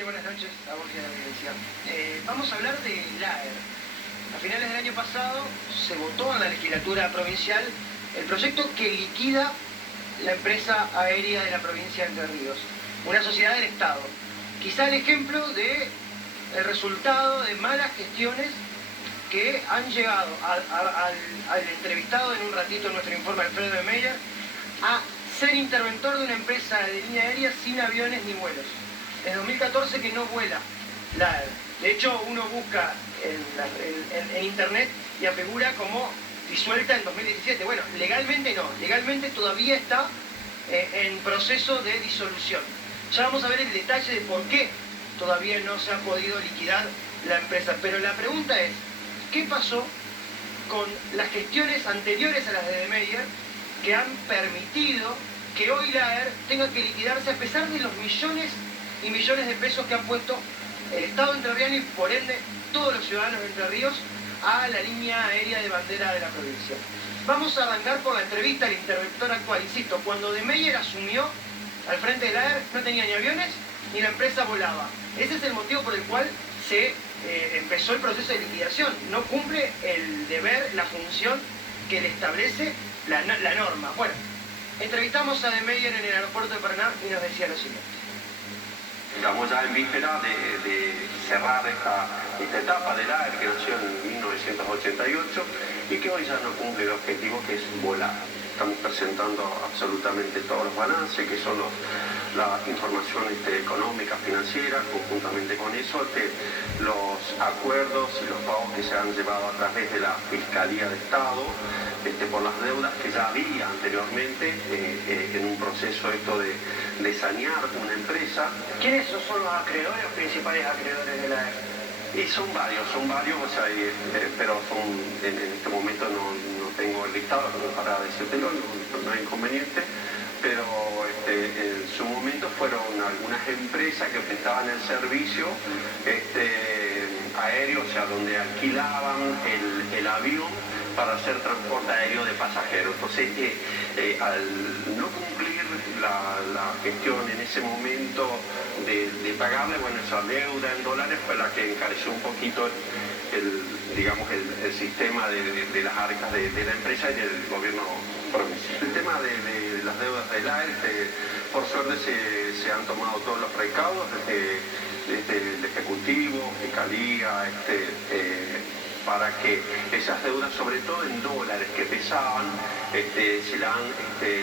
Roger, buenas noches, a vos y a la audiencia. Vamos a hablar de LAER. A finales del año pasado se votó en la legislatura provincial el proyecto que liquida la empresa aérea de la provincia de Entre Ríos, una sociedad del Estado. Quizá el ejemplo de el resultado de malas gestiones que han llevado al entrevistado en un ratito en nuestro informe, Alfredo de Meyer, a ser interventor de una empresa de línea aérea sin aviones ni vuelos. Desde 2014 que no vuela LAER. De hecho, uno busca en internet y afigura como disuelta en 2017. Bueno, legalmente no. Legalmente todavía está en proceso de disolución. Ya vamos a ver el detalle de por qué todavía no se ha podido liquidar la empresa. Pero la pregunta es, ¿qué pasó con las gestiones anteriores a las de Meyer que han permitido que hoy LAER tenga que liquidarse a pesar de los millones y millones de pesos que han puesto el Estado entrerriano y por ende todos los ciudadanos de Entre Ríos a la línea aérea de bandera de la provincia? Vamos a arrancar por la entrevista al interventor actual. Insisto, cuando de Meyer asumió al frente de LAER no tenía ni aviones ni la empresa volaba. Ese es el motivo por el cual se empezó el proceso de liquidación. No cumple el deber, la función que le establece la norma. Bueno, entrevistamos a de Meyer en el aeropuerto de Paraná y nos decía lo siguiente. Estamos ya en víspera de cerrar esta etapa de LAER que nació en 1988 y que hoy ya no cumple el objetivo, que es volar. Estamos presentando absolutamente todos los balances, que son la información económica, financiera, conjuntamente con eso, los acuerdos y los pagos que se han llevado a través de la Fiscalía de Estado, por las deudas que ya había anteriormente en un proceso de sanear una empresa. ¿Quiénes son los acreedores, los principales acreedores de LAER? Y son varios, o sea, pero en este momento no tengo el listado como para decírtelo, no hay inconveniente, pero en su momento fueron algunas empresas que prestaban el servicio aéreo, o sea, donde alquilaban el avión para hacer transporte aéreo de pasajeros. Entonces, al no cumplir la gestión en ese momento de pagarle, bueno, esa deuda en dólares fue la que encareció un poquito el sistema de las arcas de la empresa y del gobierno provincial. El tema de las deudas de LAER, por suerte se han tomado todos los recaudos desde el Ejecutivo, Fiscalía, para que esas deudas, sobre todo en dólares que pesaban, se la han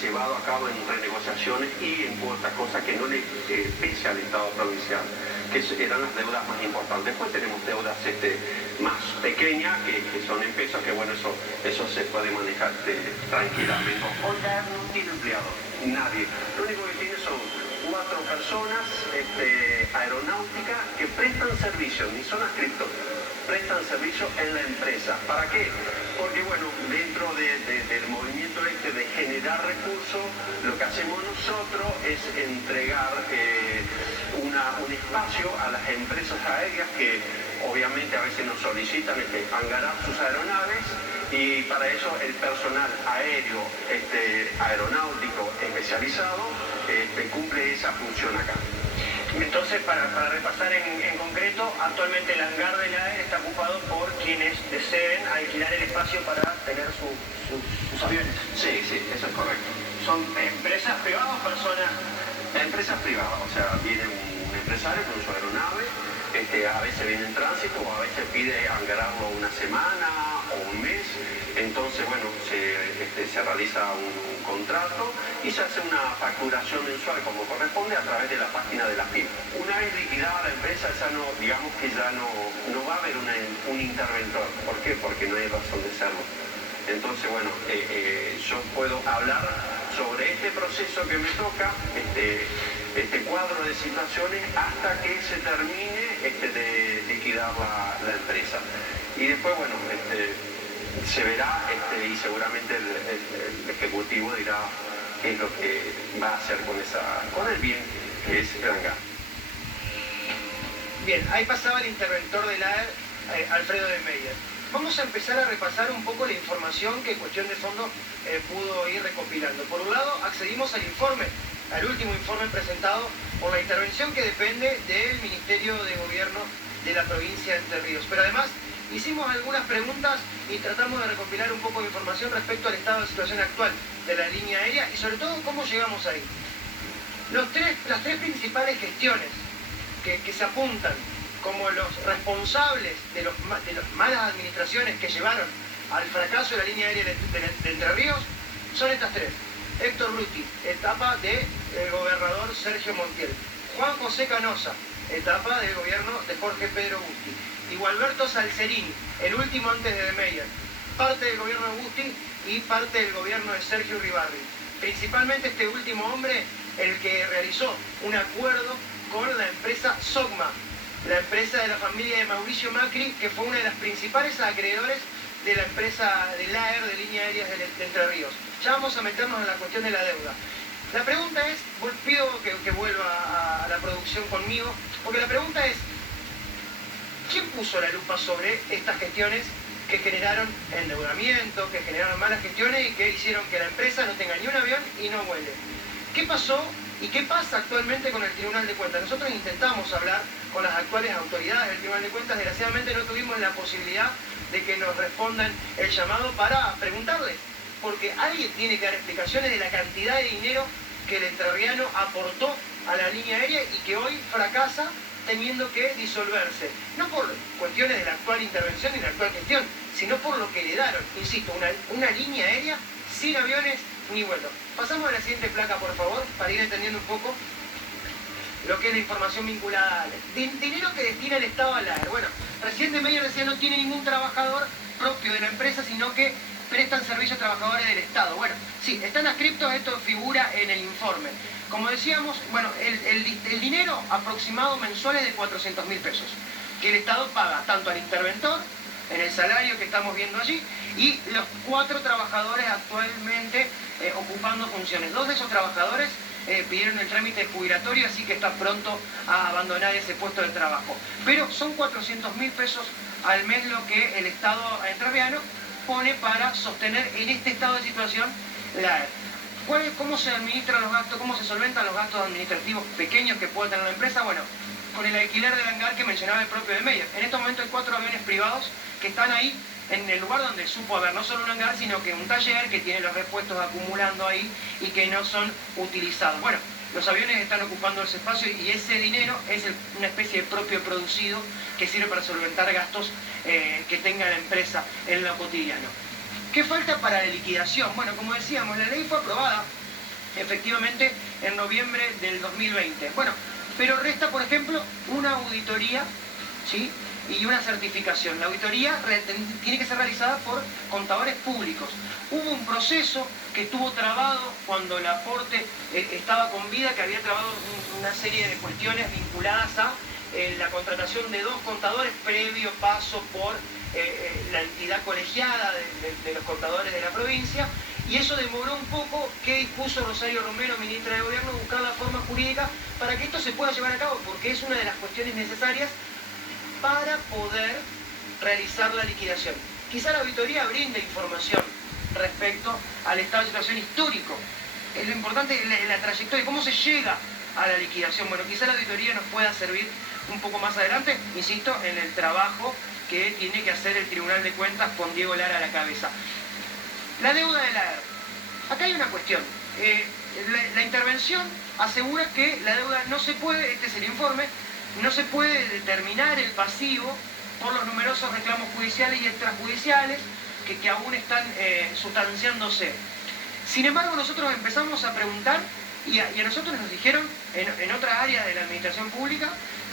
llevado a cabo en renegociaciones y en cuotas, cosa que no le pese al Estado provincial, que eran las deudas más importantes. Después tenemos deudas más pequeñas, que son en pesos, que bueno, eso se puede manejar tranquilamente. Hoy LAER no tiene empleados, nadie. Lo único que tiene son 4 personas aeronáuticas que prestan servicio, ni son adscriptos, prestan servicio en la empresa. ¿Para qué? Porque bueno, dentro del movimiento de generar recursos, lo que hacemos nosotros es entregar un espacio a las empresas aéreas que obviamente a veces nos solicitan hangarar sus aeronaves, y para eso el personal aéreo aeronáutico especializado cumple esa función acá. Entonces, para repasar en concreto, actualmente el hangar de LAER está ocupado por quienes deseen alquilar el espacio para tener sus aviones. Sí, eso es correcto. ¿Son empresas privadas o personas? Empresas privadas, o sea, viene un empresario con su aeronave, a veces viene en tránsito o a veces pide hangararlo una semana o un mes. Entonces, bueno, se realiza un contrato y se hace una facturación mensual como corresponde a través de la página de la PIB. Una vez liquidada la empresa, ya no, digamos que ya no va a haber un interventor. ¿Por qué? Porque no hay razón de serlo. Entonces, bueno, yo puedo hablar sobre este proceso que me toca, este cuadro de situaciones, hasta que se termine de liquidar la empresa. Y después, bueno, se verá y seguramente el Ejecutivo dirá qué es lo que va a hacer con el bien que es el hangar. Bien, ahí pasaba el interventor de LAER, Alfredo de Meyer. Vamos a empezar a repasar un poco la información que en cuestión de fondo pudo ir recopilando. Por un lado, accedimos al informe, al último informe presentado por la intervención que depende del Ministerio de Gobierno de la provincia de Entre Ríos. Pero además hicimos algunas preguntas y tratamos de recopilar un poco de información respecto al estado de situación actual de la línea aérea y sobre todo cómo llegamos ahí. Las tres principales gestiones que se apuntan como los responsables de las malas administraciones que llevaron al fracaso de la línea aérea de Entre Ríos son estas tres. Héctor Ruti, etapa del gobernador Sergio Montiel. Juan José Canosa, etapa del gobierno de Jorge Pedro Busti. Y Gualberto Salcerini, el último antes de Meyer. Parte del gobierno de Busti y parte del gobierno de Sergio Uribarri. Principalmente este último hombre, el que realizó un acuerdo con la empresa Sogma, la empresa de la familia de Mauricio Macri, que fue una de las principales acreedores de la empresa de LAER, de Líneas Aéreas de Entre Ríos. Ya vamos a meternos en la cuestión de la deuda. La pregunta es, pido que vuelva a la producción conmigo, porque la pregunta es, ¿quién puso la lupa sobre estas gestiones que generaron endeudamiento, que generaron malas gestiones y que hicieron que la empresa no tenga ni un avión y no vuele? ¿Qué pasó y qué pasa actualmente con el Tribunal de Cuentas? Nosotros intentamos hablar con las actuales autoridades del Tribunal de Cuentas, desgraciadamente no tuvimos la posibilidad de que nos respondan el llamado para preguntarles, porque alguien tiene que dar explicaciones de la cantidad de dinero que el entrerriano aportó a la línea aérea y que hoy fracasa teniendo que disolverse. No por cuestiones de la actual intervención y la actual gestión, sino por lo que le daron. Insisto, una línea aérea sin aviones ni vuelos. Pasamos a la siguiente placa, por favor, para ir entendiendo un poco lo que es la información vinculada al dinero que destina el Estado a la AER. Bueno, Presidente Meyer decía no tiene ningún trabajador propio de la empresa, sino que prestan servicio a trabajadores del Estado. Bueno, sí, están adscriptos, esto figura en el informe. Como decíamos, bueno, el dinero aproximado mensual es de 400.000 pesos, que el Estado paga tanto al interventor, en el salario que estamos viendo allí, y los 4 trabajadores actualmente ocupando funciones. 2 de esos trabajadores pidieron el trámite jubilatorio, así que está pronto a abandonar ese puesto de trabajo. Pero son 400.000 pesos al mes lo que el Estado entrerriano pone para sostener en este estado de situación la AER. ¿Cómo se administran los gastos, cómo se solventan los gastos administrativos pequeños que puede tener la empresa? Bueno, con el alquiler del hangar que mencionaba el propio de Meyer. En estos momentos hay 4 aviones privados que están ahí en el lugar donde supo haber no solo un hangar, sino que un taller que tiene los repuestos acumulando ahí y que no son utilizados. Bueno, los aviones están ocupando ese espacio y ese dinero es una especie de propio producido que sirve para solventar gastos que tenga la empresa en lo cotidiano. ¿Qué falta para la liquidación? Bueno, como decíamos, la ley fue aprobada efectivamente en noviembre del 2020. Bueno, pero resta, por ejemplo, una auditoría, ¿sí?, y una certificación. La auditoría tiene que ser realizada por contadores públicos. Hubo un proceso que estuvo trabado cuando el aporte estaba con vida, que había trabado una serie de cuestiones vinculadas a la contratación de 2 contadores previo paso por la entidad colegiada de los contadores de la provincia, y eso demoró un poco. Que dispuso Rosario Romero, ministra de Gobierno, buscar la forma jurídica para que esto se pueda llevar a cabo, porque es una de las cuestiones necesarias para poder realizar la liquidación. Quizá la auditoría brinde información respecto al estado de situación histórico. Lo importante es la trayectoria, cómo se llega a la liquidación. Bueno, quizá la auditoría nos pueda servir un poco más adelante, insisto, en el trabajo que tiene que hacer el Tribunal de Cuentas con Diego Lara a la cabeza. La deuda de la AER. Acá hay una cuestión. La intervención asegura que la deuda no se puede, este es el informe, no se puede determinar el pasivo por los numerosos reclamos judiciales y extrajudiciales que aún están sustanciándose. Sin embargo, nosotros empezamos a preguntar y a nosotros nos dijeron en otras áreas de la administración pública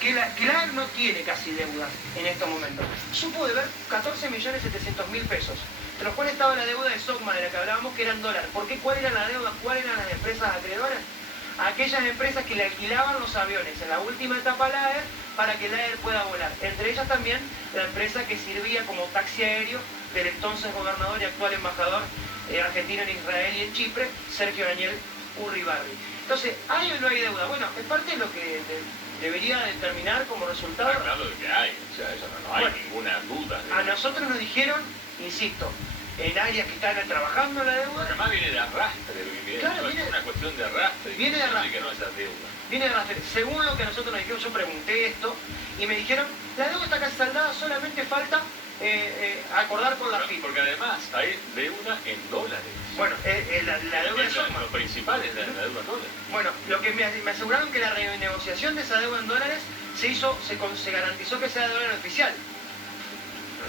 que la AER no tiene casi deudas en estos momentos. Supo deber 14.700.000 pesos, de los cuales estaba la deuda de Sogma, de la que hablábamos, que eran dólares. ¿Por qué? ¿Cuál era la deuda? ¿Cuáles eran las empresas acreedoras? Aquellas empresas que le alquilaban los aviones en la última etapa a la AER para que la AER pueda volar. Entre ellas también la empresa que servía como taxi aéreo del entonces gobernador y actual embajador argentino en Israel y en Chipre, Sergio Daniel Uribarri. Entonces, ¿hay o no hay deuda? Bueno, es parte de lo que debería determinar como resultado. Está claro de que hay, o sea, eso no hay ninguna duda. A nosotros nos dijeron, insisto, en áreas que están trabajando en la deuda. Además viene de arrastre, Claro, es una cuestión de arrastre. Viene de arrastre. Que no haya deuda. Viene de arrastre. Según lo que nosotros nos dijeron, yo pregunté esto y me dijeron, la deuda está casi saldada, solamente falta acordar con la FIP. Porque además hay deuda en dólares. Bueno, la deuda es Lo principal es la deuda en dólares. Bueno, lo que me aseguraron que la renegociación de esa deuda en dólares se garantizó que sea dólar oficial.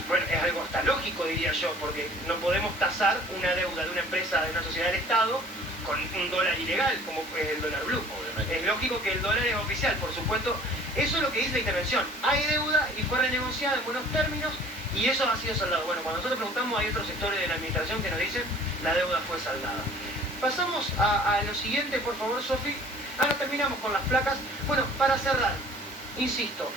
Bueno, es algo hasta lógico, diría yo, porque no podemos tasar una deuda de una empresa, de una sociedad del Estado, con un dólar ilegal, como es el dólar blue. Obviamente. Es lógico que el dólar es oficial, por supuesto. Eso es lo que dice la intervención. Hay deuda y fue renegociada en buenos términos y eso ha sido saldado. Bueno, cuando nosotros preguntamos, hay otros sectores de la administración que nos dicen la deuda fue saldada. Pasamos a lo siguiente, por favor, Sofi. Ahora terminamos con las placas. Bueno, para cerrar, insisto,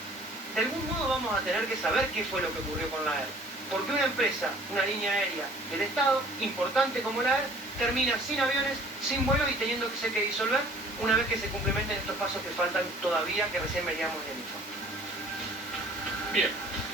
de algún modo vamos a tener que saber qué fue lo que ocurrió con la AER. Porque una empresa, una línea aérea del Estado, importante como la AER, termina sin aviones, sin vuelos y teniendo que disolver una vez que se cumplimenten estos pasos que faltan todavía, que recién veníamos en el informe. Bien.